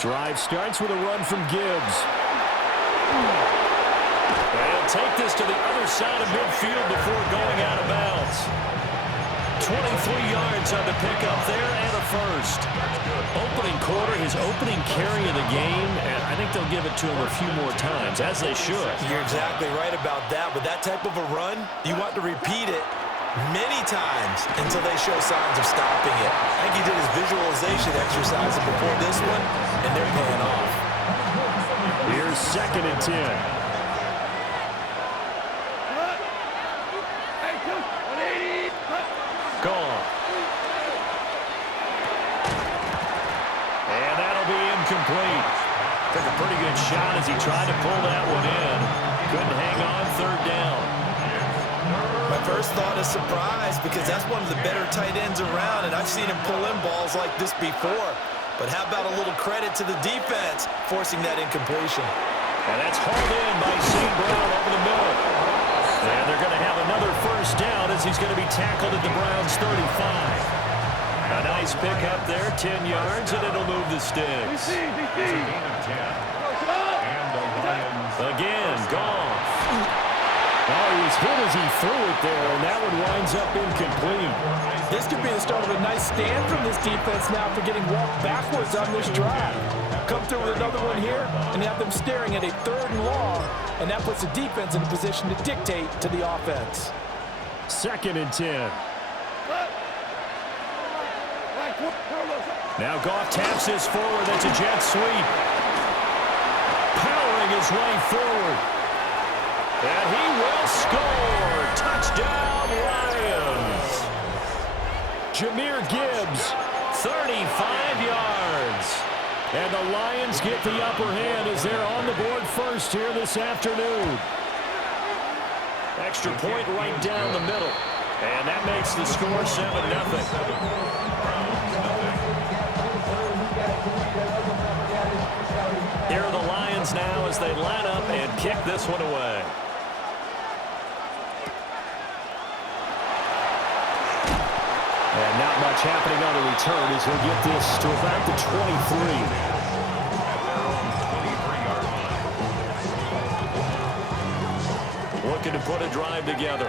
Drive starts with a run from Gibbs. They'll take this to the other side of midfield before going out of bounds. 23 yards on the pickup there and a first. Opening quarter, his opening carry of the game, and I think they'll give it to him a few more times, as they should. You're exactly right about that. With that type of a run, you want to repeat it many times until they show signs of stopping it. I think he did his visualization exercise before this one, and they're paying off. Here's 2nd and 10. Gone. And that'll be incomplete. Took a pretty good shot as he tried to pull that one in. Couldn't hang on 3rd down. My first thought is surprise because that's one of the better tight ends around, and I've seen him pull in balls like this before. But how about a little credit to the defense forcing that incompletion? And that's hauled in by St. Brown over the middle. And they're going to have another first down as he's going to be tackled at the Browns' 35. A nice pick up there, 10 yards, and it'll move the sticks. Again, Goff. Oh, he was hit as he threw it there, and that one winds up incomplete. This could be the start of a nice stand from this defense now for getting walked backwards on this drive. Come through with another one here and have them staring at a 3rd and long, and that puts the defense in a position to dictate to the offense. 2nd and 10. Now Goff taps this forward. That's a jet sweep. Powering his way forward. And he will score. Touchdown, Lions. Jahmyr Gibbs, 35 yards. And the Lions get the upper hand as they're on the board first here this afternoon. Extra point right down the middle. And that makes the score 7-0. Here are the Lions now as they line up and kick this one away. And not much happening on the return as he'll get this to about the 23. Looking to put a drive together.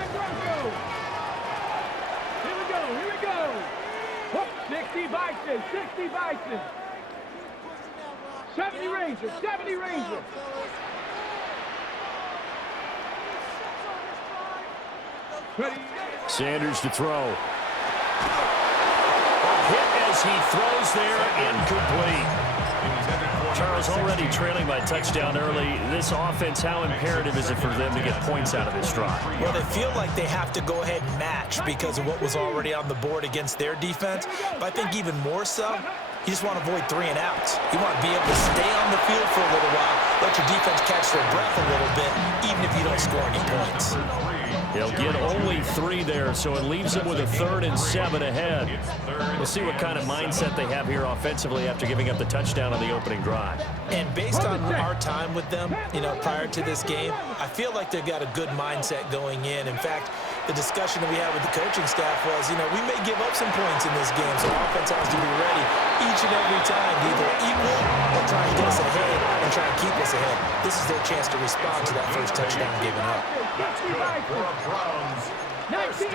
Here we go. 60 Bison, 60 Bison. 70 Rangers, 70 Rangers. Sanders to throw. Hit as he throws there, incomplete. Charles already trailing by touchdown early. This offense, how imperative is it for them to get points out of this drive? Well, they feel like they have to go ahead and match because of what was already on the board against their defense. But I think even more so, you just want to avoid 3 and outs. You want to be able to stay on the field for a little while, let your defense catch their breath a little bit, even if you don't score any points. They'll get only 3 there, so it leaves them with a 3rd and 7 ahead. We'll see what kind of mindset they have here offensively after giving up the touchdown on the opening drive. And based on our time with them, prior to this game, I feel like they've got a good mindset going in. In fact, the discussion that we had with the coaching staff was, we may give up some points in this game, so offense has to be ready each and every time to either equal or try and get us ahead and try and keep us ahead. This is their chance to respond to that first touchdown given up. 19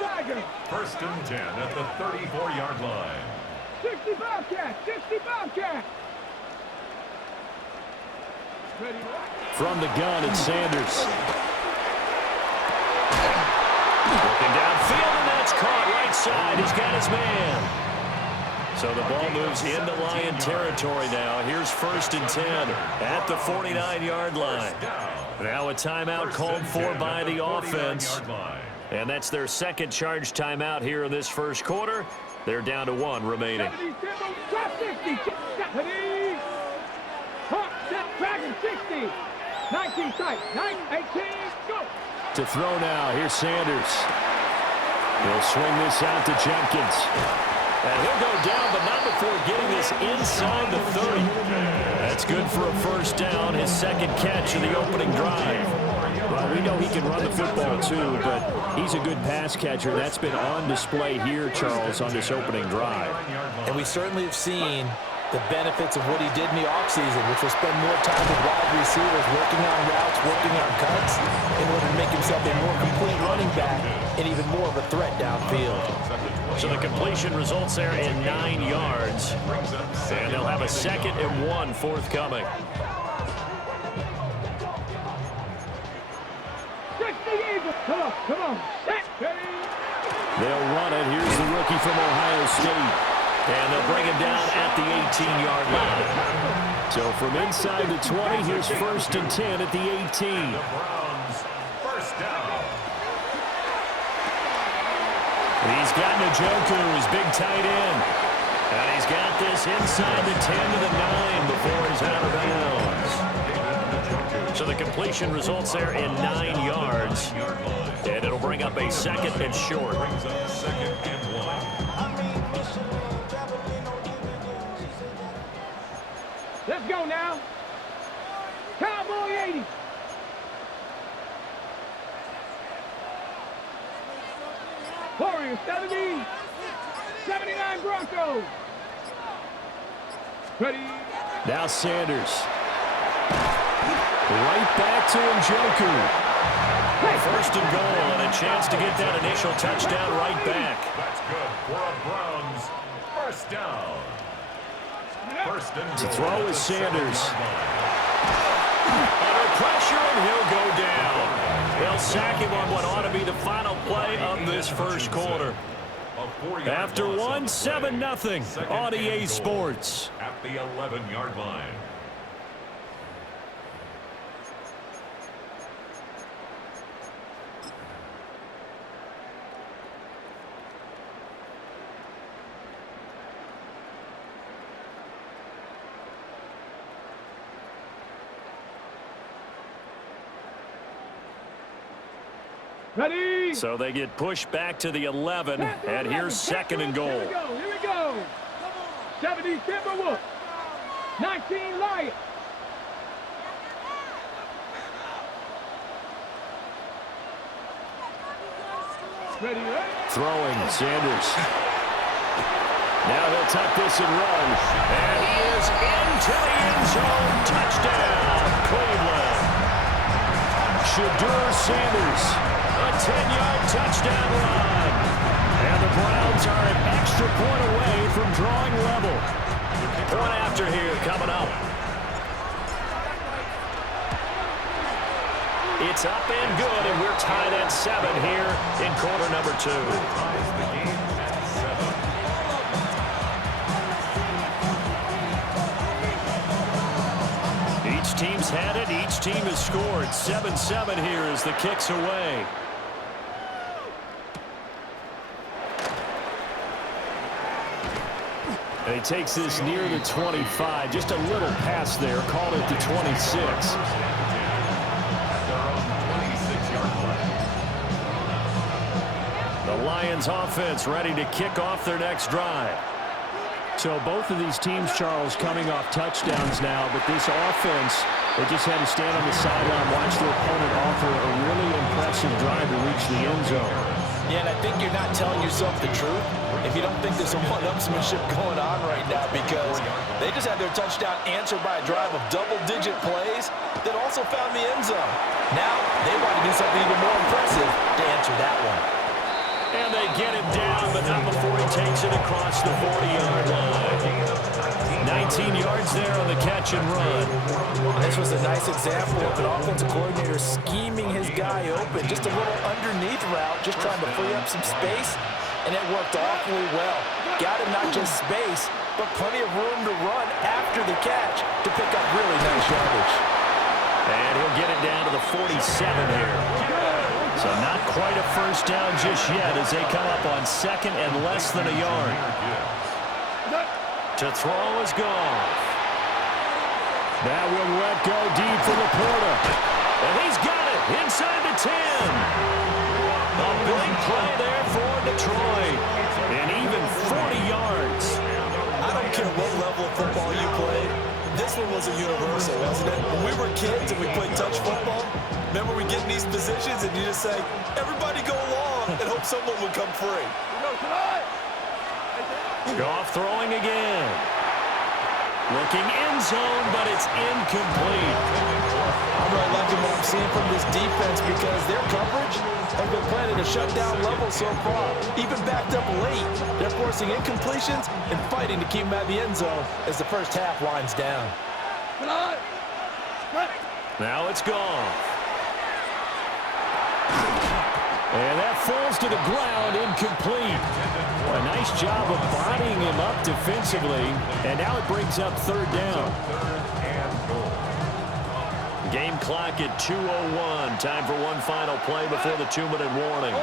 Tiger. 1st and 10 at the 34-yard line. 60 Bobcat. From the gun, it's Sanders. Looking downfield, and that's caught right side. He's got his man. So the ball moves into Lion territory now. Here's 1st and 10 at the 49-yard line. Now a timeout called for by the offense. And that's their 2nd charge timeout here in this first quarter. They're down to 1 remaining. 60. 19 tight. 18. Go. To throw now. Here's Sanders. He'll swing this out to Jenkins. And he'll go down, but not before getting this inside the 30. That's good for a 1st down, his 2nd catch of the opening drive. Well, we know he can run the football too, but he's a good pass catcher. That's been on display here, Charles, on this opening drive. And we certainly have seen the benefits of what he did in the offseason, which was spend more time with wide receivers, working on routes, working on cuts, in order to make himself a more complete running back and even more of a threat downfield. So the completion results there in 9 yards. And they'll have a 2nd and 1 forthcoming. Come on. Set. They'll run it. Here's the rookie from Ohio State. And they'll bring him down at the 18-yard line. So from inside the 20, here's 1st and 10 at the 18. The Browns, first down. He's got Njoku, his big tight end. And he's got this inside the 10 to the 9 before he's out of bounds. So the completion results there in 9 yards. And it'll bring up a 2nd and short. Brings up 2nd and 1. Let's go now. Cowboy 80. Warriors 70. 79 Broncos. Ready. Now Sanders. Right back to Njoku. 1st and goal and a chance to get that initial touchdown right back. That's good for a Browns first down. First and To goal throw at is the Sanders. 7-yard Under pressure, and he'll go down. They'll sack him on what ought to be the final play of this first quarter. line. A 4-yard After loss one, on the play. 7-0 Second on and EA goal Sports. At the 11-yard line. Ready. So they get pushed back to the 11, and here's 2nd and goal. Here we go. 70 Timberwolves. 19 Lions. Ready. Throwing, Sanders. Now he'll tuck this and run. And he is into the end zone. Touchdown, Cleveland. Shadur Sanders, a 10-yard touchdown run. And the Browns are an extra point away from drawing level. Point after here coming up. It's up and good, and we're tied at 7 here in quarter number 2. Ties the game at 7. Each team's had it. Each team has scored. 7-7 here as the kick's away. And he takes this near the 25. Just a little pass there. Called it the 26. The Lions offense ready to kick off their next drive. So both of these teams, Charles, coming off touchdowns now, but this offense, they just had to stand on the sideline, watch their opponent offer a really impressive drive to reach the end zone. Yeah, and I think you're not telling yourself the truth if you don't think there's a one-upsmanship going on right now, because they just had their touchdown answered by a drive of double-digit plays that also found the end zone. Now they want to do something even more impressive to answer that one. And they get him down, but not before he takes it across the 40-yard line. 19 yards there on the catch and run. This was a nice example of an offensive coordinator scheming his guy open. Just a little underneath route, just trying to free up some space, and it worked awfully well. Got him not just space, but plenty of room to run after the catch to pick up really nice yardage. And he'll get it down to the 47 here. So not quite a first down just yet as they come up on 2nd and less than a yard. To throw is Goff. That one let go deep for Laporta. And he's got it inside the 10. A big play there for Detroit. And even 40 yards. I don't care what level of football you played. This one was a universal, wasn't it? When we were kids and we played touch football, Remember, we get in these positions and you just say, everybody go along and hope someone will come free. Goff throwing again. Looking end zone, but it's incomplete. I'm really liking what I'm seeing from this defense because their coverage has been playing at a shutdown level so far. Even backed up late, they're forcing incompletions and fighting to keep them at the end zone as the first half winds down. Now it's gone. And that falls to the ground, incomplete. A nice job of bodying him up defensively. And now it brings up third down. Game clock at 2:01. Time for one final play before the 2-minute warning.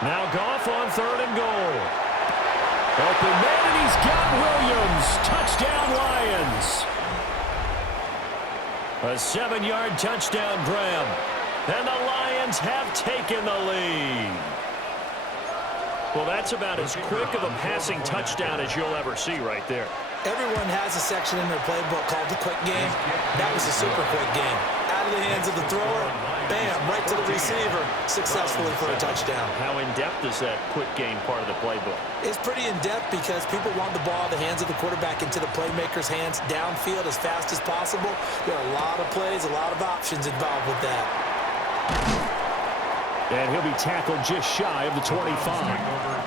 Now Goff on third and goal. Open man, and he's got Williams. Touchdown, Lions. A 7-yard touchdown grab. And the Lions have taken the lead. Well, that's about as quick of a passing touchdown as you'll ever see right there. Everyone has a section in their playbook called the quick game. That was a super quick game. Out of the hands of the thrower, bam, right to the receiver, successfully for a touchdown. How in-depth is that quick game part of the playbook? It's pretty in-depth because people want the ball in the hands of the quarterback into the playmaker's hands downfield as fast as possible. There are a lot of plays, a lot of options involved with that. And he'll be tackled just shy of the 25.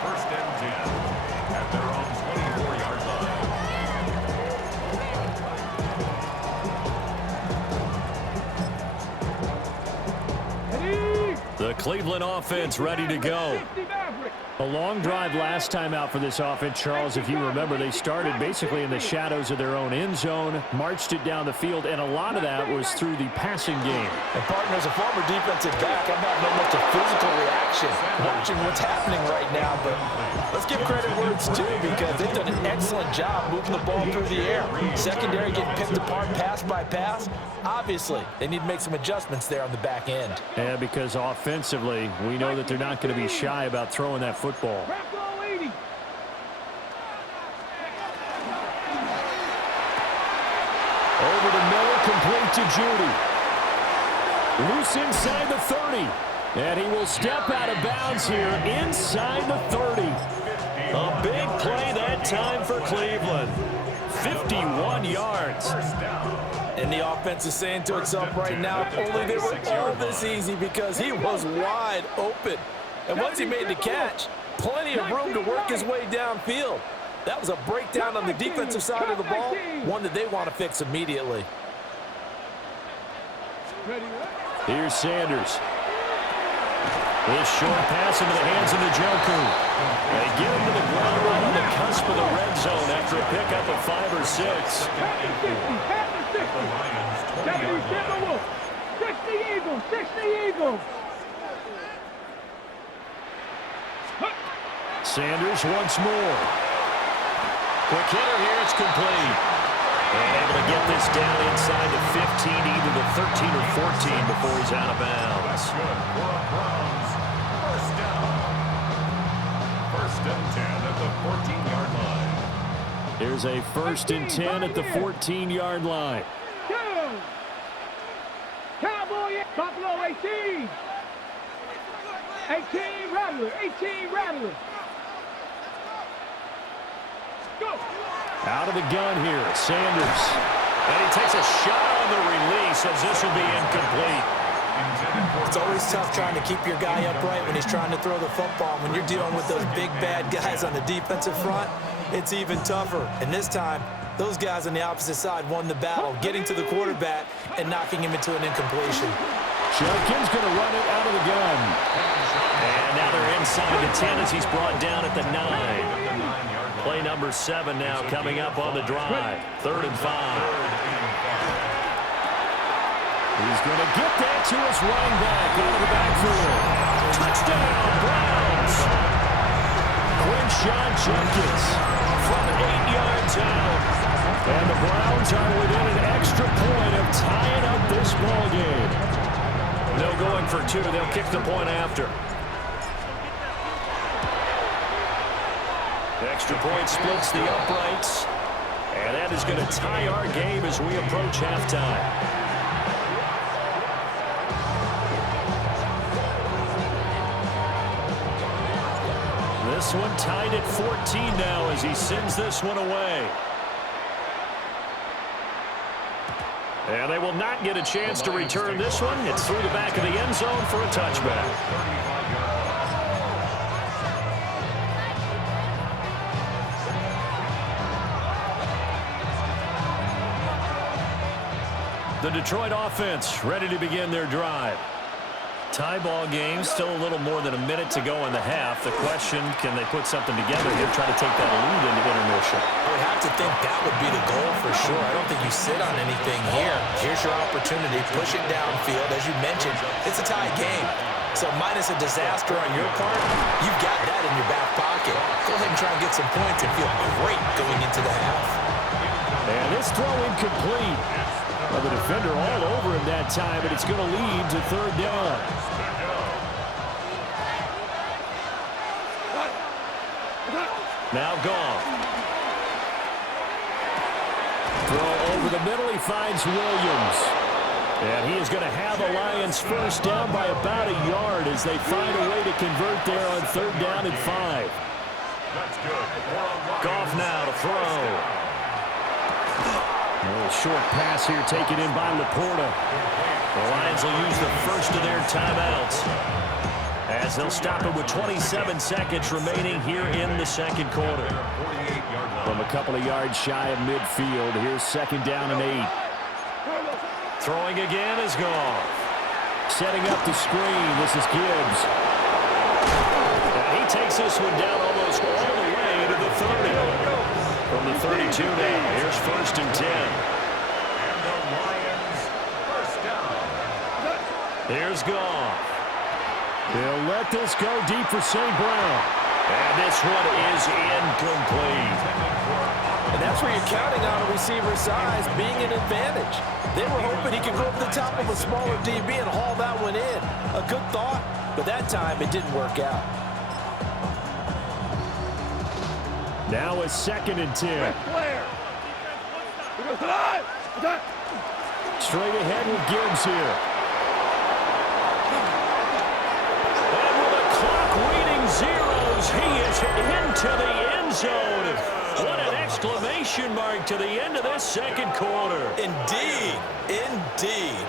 First and 10 at their own 24-yard line. The Cleveland offense ready to go. A long drive last time out for this offense, Charles. If you remember, they started basically in the shadows of their own end zone, marched it down the field, and a lot of that was through the passing game. And partner, as a former defensive back, I'm not no much a physical reaction watching what's happening right now, but let's give credit where it's due because they've done an excellent job moving the ball through the air. Secondary getting picked apart pass by pass. Obviously, they need to make some adjustments there on the back end. Yeah, because offensively, we know that they're not going to be shy about throwing that football. Over the middle, complete to Judy. Loose inside the 30. And he will step out of bounds here inside the 30. A big play that time for Cleveland. 51 yards. And the offense is saying to itself right now, if only they were all this easy because he was wide open. And once he made the catch, plenty of room to work his way downfield. That was a breakdown on the defensive side of the ball, one that they want to fix immediately. Here's Sanders. This short pass into the hands of the Njoku. They get him to the ground right on the cusp of the red zone after a pickup of 5 or 6. 60 Eagles, 60 Eagles. Sanders once more. Quick hitter here, it's complete. And able to get this down inside the 15, either the 13 or 14 before he's out of bounds. That's good for a Browns. First down. First and 10 at the 14-yard line. Here's a first and 10 at the 14-yard line. Cowboy, Buffalo 18. 18 Rattler, 18 Rattler. Go. Out of the gun here, Sanders. And he takes a shot on the release as this will be incomplete. It's always tough trying to keep your guy upright when he's trying to throw the football. When you're dealing with those big, bad guys on the defensive front, it's even tougher. And this time, those guys on the opposite side won the battle, getting to the quarterback and knocking him into an incompletion. Jenkins going to run it out of the gun. And now they're inside the 10 as he's brought down at the 9. Play number 7 now coming up on the drive. 3rd and 5. He's going to get that to his running back out of the backfield. Touchdown, Browns. Quinshon Jenkins from 8 yards out. And the Browns are within an extra point of tying up this ball game. No going for 2. They'll kick the point after. Extra point splits the uprights. And that is going to tie our game as we approach halftime. This one tied at 14 now as he sends this one away. And they will not get a chance to return this one. It's through the back of the end zone for a touchback. The Detroit offense ready to begin their drive. Tie ball game, still a little more than a minute to go in the half. The question, can they put something together here, try to take that lead into intermission? I would have to think that would be the goal for sure. I don't think you sit on anything here. Here's your opportunity. Push it downfield. As you mentioned, it's a tie game. So minus a disaster on your part, you've got that in your back pocket. Go ahead and try and get some points and feel great going into the half. And this throw incomplete. Well, the defender all over him that time, but it's going to lead to third down. Now gone. Throw over the middle. He finds Williams. And he is going to have the Lions first down by about a yard as they find a way to convert there on third down and 5. Goff now to throw. A little short pass here taken in by Laporta. The Lions will use the first of their timeouts as they'll stop it with 27 seconds remaining here in the second quarter. From a couple of yards shy of midfield, here's second down and 8. Throwing again is Goff. Setting up the screen, this is Gibbs. And he takes this one down almost all the way to the 30. From the 32 now, here's first and 10. And the Lions first down. Here's Goff. He'll let this go deep for St. Brown. And this one is incomplete. And that's where you're counting on a receiver's size being an advantage. They were hoping he could go up the top of a smaller DB and haul that one in. A good thought, but that time it didn't work out. Now it's second and 10. Straight ahead with Gibbs here. And with the clock reading zeros, he is into the end zone. What an exclamation mark to the end of this second quarter. Indeed. Indeed.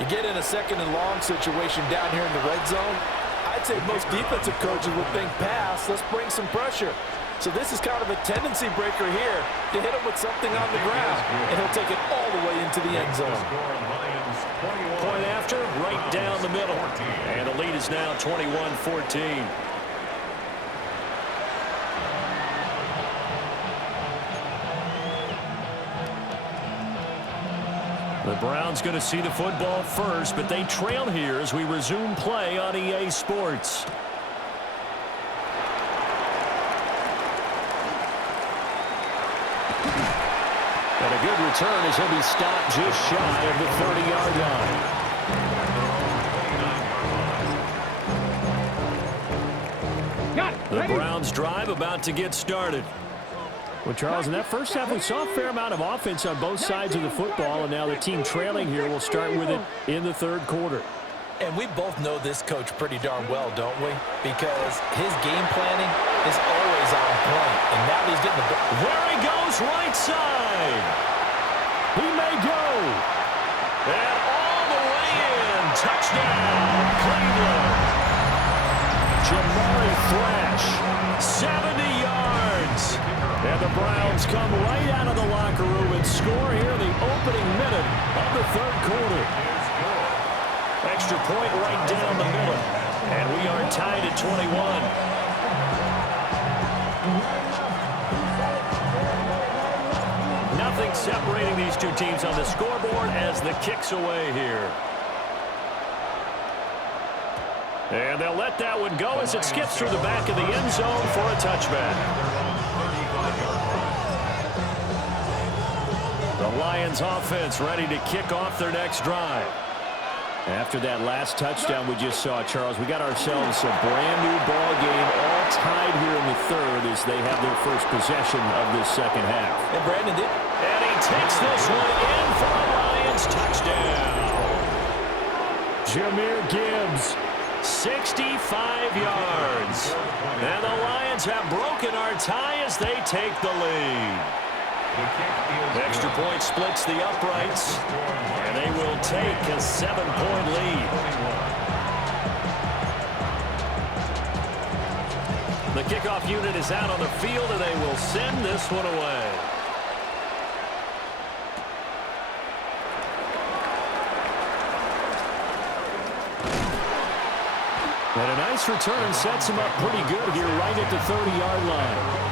You get in a second and long situation down here in the red zone, I'd say most defensive coaches would think pass, let's bring some pressure. So this is kind of a tendency breaker here to hit him with something on the ground, and he'll take it all the way into the end zone. Point after, right down the middle. And the lead is now 21-14. The Browns going to see the football first, but they trail here as we resume play on EA Sports. And a good return as he'll be stopped just shy of the 30-yard line. The Browns drive about to get started. Well, Charles, in that first half, we saw a fair amount of offense on both sides of the football, and now the team trailing here will start with it in the third quarter. And we both know this coach pretty darn well, don't we? Because his game planning is always on point. And now he's getting the... There he goes, right side. He may go. And all the way in. Touchdown, Cleveland. Jamari Thrash, 70 yards. And the Browns come right out of the locker room and score here in the opening minute of the third quarter. Extra point right down the middle. And we are tied at 21. Nothing separating these two teams on the scoreboard as the kick's away here. And they'll let that one go as it skips through the back of the end zone for a touchback. The Lions offense ready to kick off their next drive. After that last touchdown we just saw, Charles, we got ourselves a brand new ball game, all tied here in the third as they have their first possession of this second half. And Brandon did. And he takes this one in for a Lions touchdown. Jahmyr Gibbs, 65 yards. And the Lions have broken our tie as they take the lead. Extra point splits the uprights, and they will take a 7-point lead. The kickoff unit is out on the field, and they will send this one away. And a nice return sets him up pretty good here right at the 30-yard line.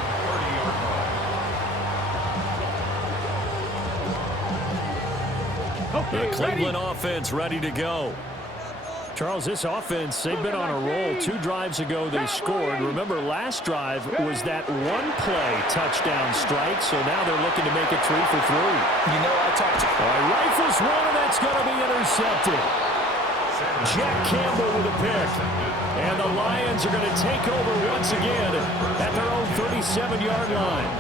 The Cleveland offense ready to go. Charles, this offense, they've been on a roll. 2 drives ago they scored. Remember, last drive was that one-play touchdown strike, so now they're looking to make it 3 for 3. You know, I talked to... Rifles one, and that's going to be intercepted. Jack Campbell with a pick. And the Lions are going to take over once again at their own 37-yard line.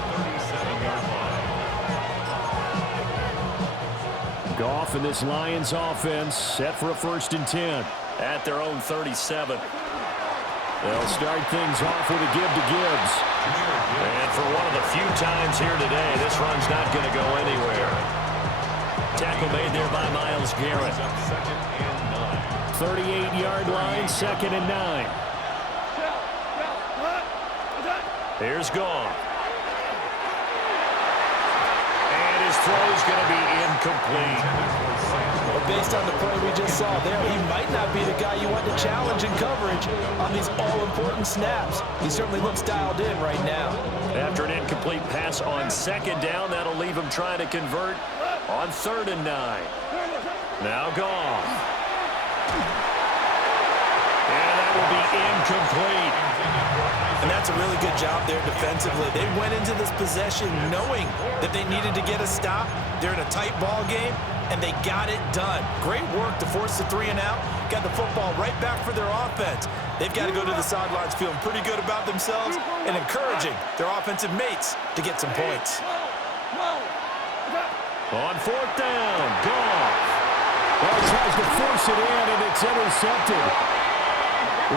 Goff and this Lions offense set for a 1st and 10 at their own 37. They'll start things off with a give to Gibbs. And for one of the few times here today, this run's not going to go anywhere. Tackle made there by Myles Garrett. 38-yard line, 2nd and 9. Here's Goff. And his throw's going to be incomplete. Well, based on the play we just saw there, he might not be the guy you want to challenge in coverage on these all-important snaps. He certainly looks dialed in right now. After an incomplete pass on 2nd down, that'll leave him trying to convert on 3rd and 9. Now Goff. And that will be incomplete. And that's a really good job there defensively. They went into this possession knowing that they needed to get a stop. They're in a tight ball game, and they got it done. Great work to force the 3 and out. Got the football right back for their offense. They've got to go to the sidelines feeling pretty good about themselves and encouraging their offensive mates to get some points. On 4th down, Goff. Well, tries to force it in, and it's intercepted.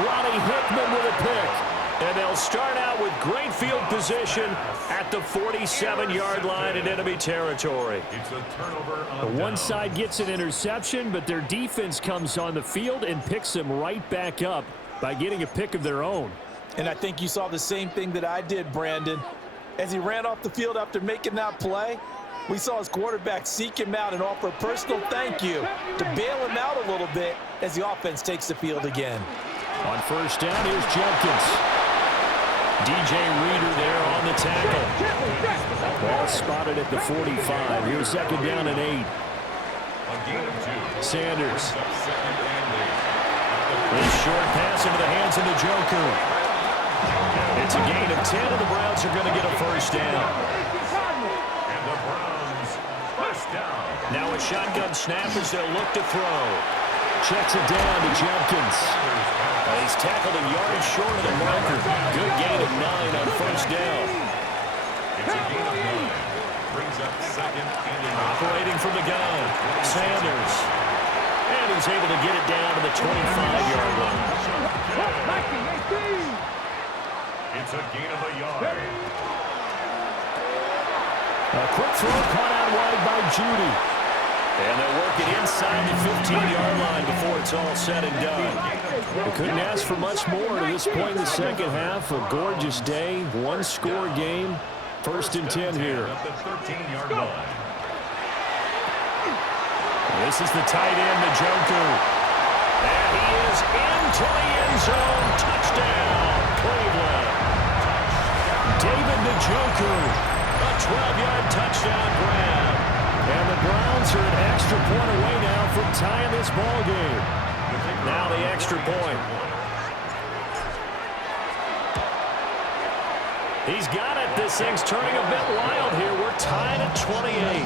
Ronnie Hickman with a pick. And they'll start out with great field position at the 47-yard line in enemy territory. It's a turnover on One side gets an interception, but their defense comes on the field and picks them right back up by getting a pick of their own. And I think you saw the same thing that I did, Brandon. As he ran off the field after making that play, we saw his quarterback seek him out and offer a personal thank you to bail him out a little bit as the offense takes the field again. On 1st down, here's Jenkins. DJ Reader there on the tackle. Ball spotted at the 45. Here's 2nd down and 8. Sanders. This short pass into the hands of Njoku. It's a gain of 10, and the Browns are going to get a 1st down. And the Browns, 1st down. Now a shotgun snap as they'll look to throw. Checks it down to Jenkins. He's tackled a yard short of the marker. Good gain of 9 on 1st down. It's a gain of 9. Brings up 2nd and 9. Operating from the gun, Sanders. And he's able to get it down to the 25-yard line. It's a gain of a yard. A quick throw caught out wide by Judy. And they'll work it inside the 15-yard line before it's all said and done. We couldn't ask for much more to this point in the 2nd half. A gorgeous day, 1-score game. 1st and 10 here. At the 13-yard line. This is the tight end, Njoku. And he is into the end zone. Touchdown, Cleveland. David Njoku, a 12-yard touchdown grab. And the Browns are an extra point away now from tying this ball game. Now the extra point. He's got it. This thing's turning a bit wild here. We're tied at 28.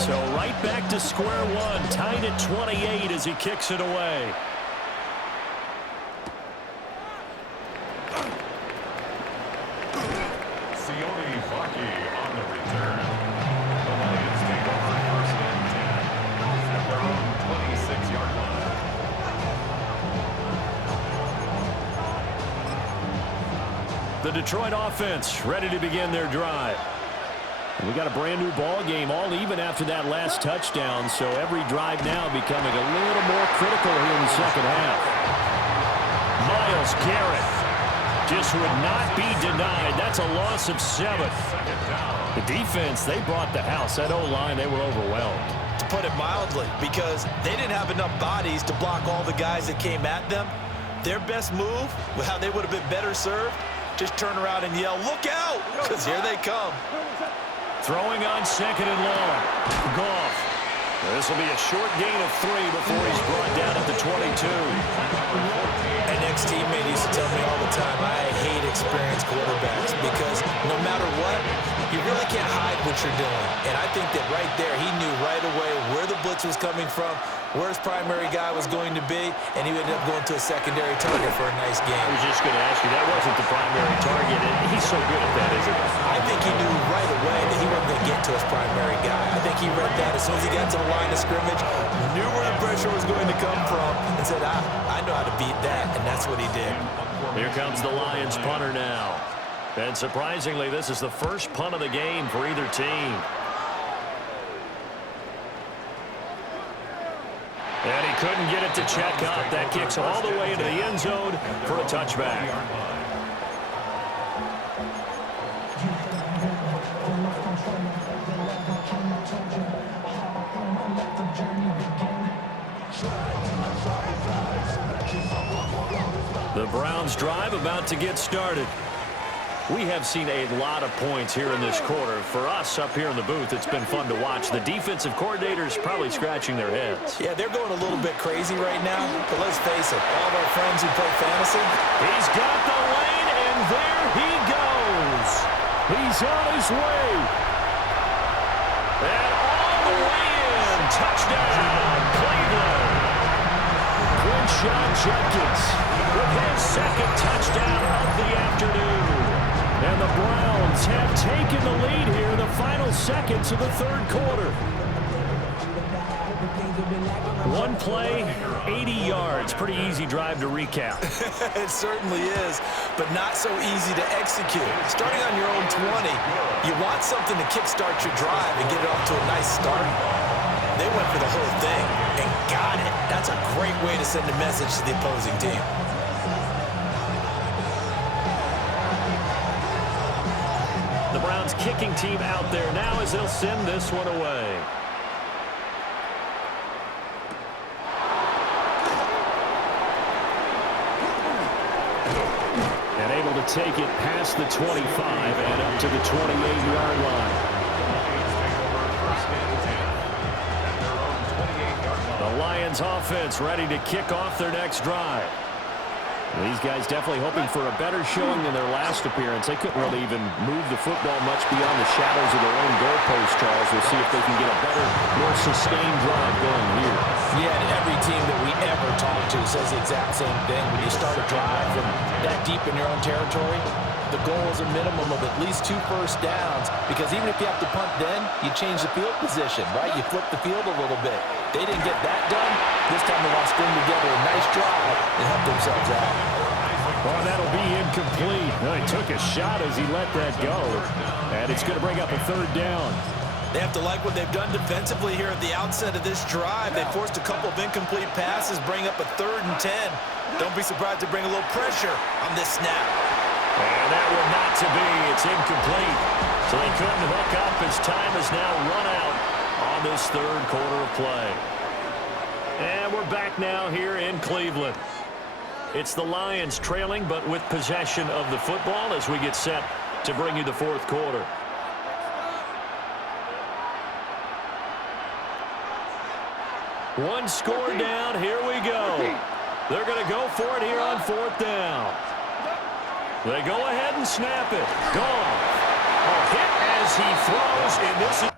So right back to square one, tied at 28 as he kicks it away. Hockey The Detroit offense ready to begin their drive. And we got a brand new ball game, all even after that last touchdown, so every drive now becoming a little more critical here in the second half. Myles Garrett just would not be denied. That's a loss of 7. The defense, they brought the house. That O-line, they were overwhelmed. To put it mildly, because they didn't have enough bodies to block all the guys that came at them. Their best move, how they would have been better served, just turn around and yell, "Look out!" because here they come. Throwing on 2nd and long. Goff. This will be a short gain of 3 before he's brought down at the 22. An ex-teammate used to tell me all the time, I hate experienced quarterbacks because no matter what, you really can't hide what you're doing. And I think that right there, he knew right away where the blitz was coming from, where his primary guy was going to be, and he ended up going to a secondary target for a nice game. I was just going to ask you, that wasn't the primary target, and he's so good at that, isn't he? I think he knew right away that he wasn't going to get to his primary guy. I think he read that as soon as he got to the line of scrimmage, knew where the pressure was going to come from, and said, I know how to beat that, and that's what he did. Here comes the Lions punter now. And surprisingly, this is the first punt of the game for either team. And he couldn't get it to check up. That kicks all the way into the end zone for a touchback. The Browns drive about to get started. We have seen a lot of points here in this quarter. For us up here in the booth, it's been fun to watch. The defensive coordinators probably scratching their heads. Yeah, they're going a little bit crazy right now. But let's face it, all of our friends who play fantasy. He's got the lane, and there he goes. He's on his way. And all the way in. Touchdown, Cleveland. Crenshaw Jenkins with his second touchdown of the afternoon. And the Browns have taken the lead here in the final seconds of the third quarter. One play, 80 yards. Pretty easy drive to recap. It certainly is, but not so easy to execute. Starting on your own 20, you want something to kickstart your drive and get it off to a nice start. They went for the whole thing and got it. That's a great way to send a message to the opposing team. The Browns kicking team out there now as they'll send this one away. And able to take it past the 25 and up to the 28-yard line. The Lions offense ready to kick off their next drive. These guys definitely hoping for a better showing than their last appearance. They couldn't really even move the football much beyond the shadows of their own goalpost, Charles. We'll see if they can get a better, more sustained drive going here. Yeah, and every team that we ever talk to says the exact same thing. When you start a drive from that deep in your own territory, the goal is a minimum of at least 2 first downs, because even if you have to punt then, you change the field position, right? You flip the field a little bit. They didn't get that done. This time they want to string together a nice drive and help themselves out. Oh, that'll be incomplete. No, he took a shot as he let that go, and it's going to bring up a third down. They have to like what they've done defensively here at the outset of this drive. They forced a couple of incomplete passes, bring up a 3rd and 10. Don't be surprised to bring a little pressure on this snap. And that one not to be. It's incomplete. So they couldn't hook up as time has now run out on this third quarter of play. And we're back now here in Cleveland. It's the Lions trailing, but with possession of the football as we get set to bring you the fourth quarter. One score down. Here we go. They're going to go for it here on 4th down. They go ahead and snap it. Gone. A hit as he throws, and this is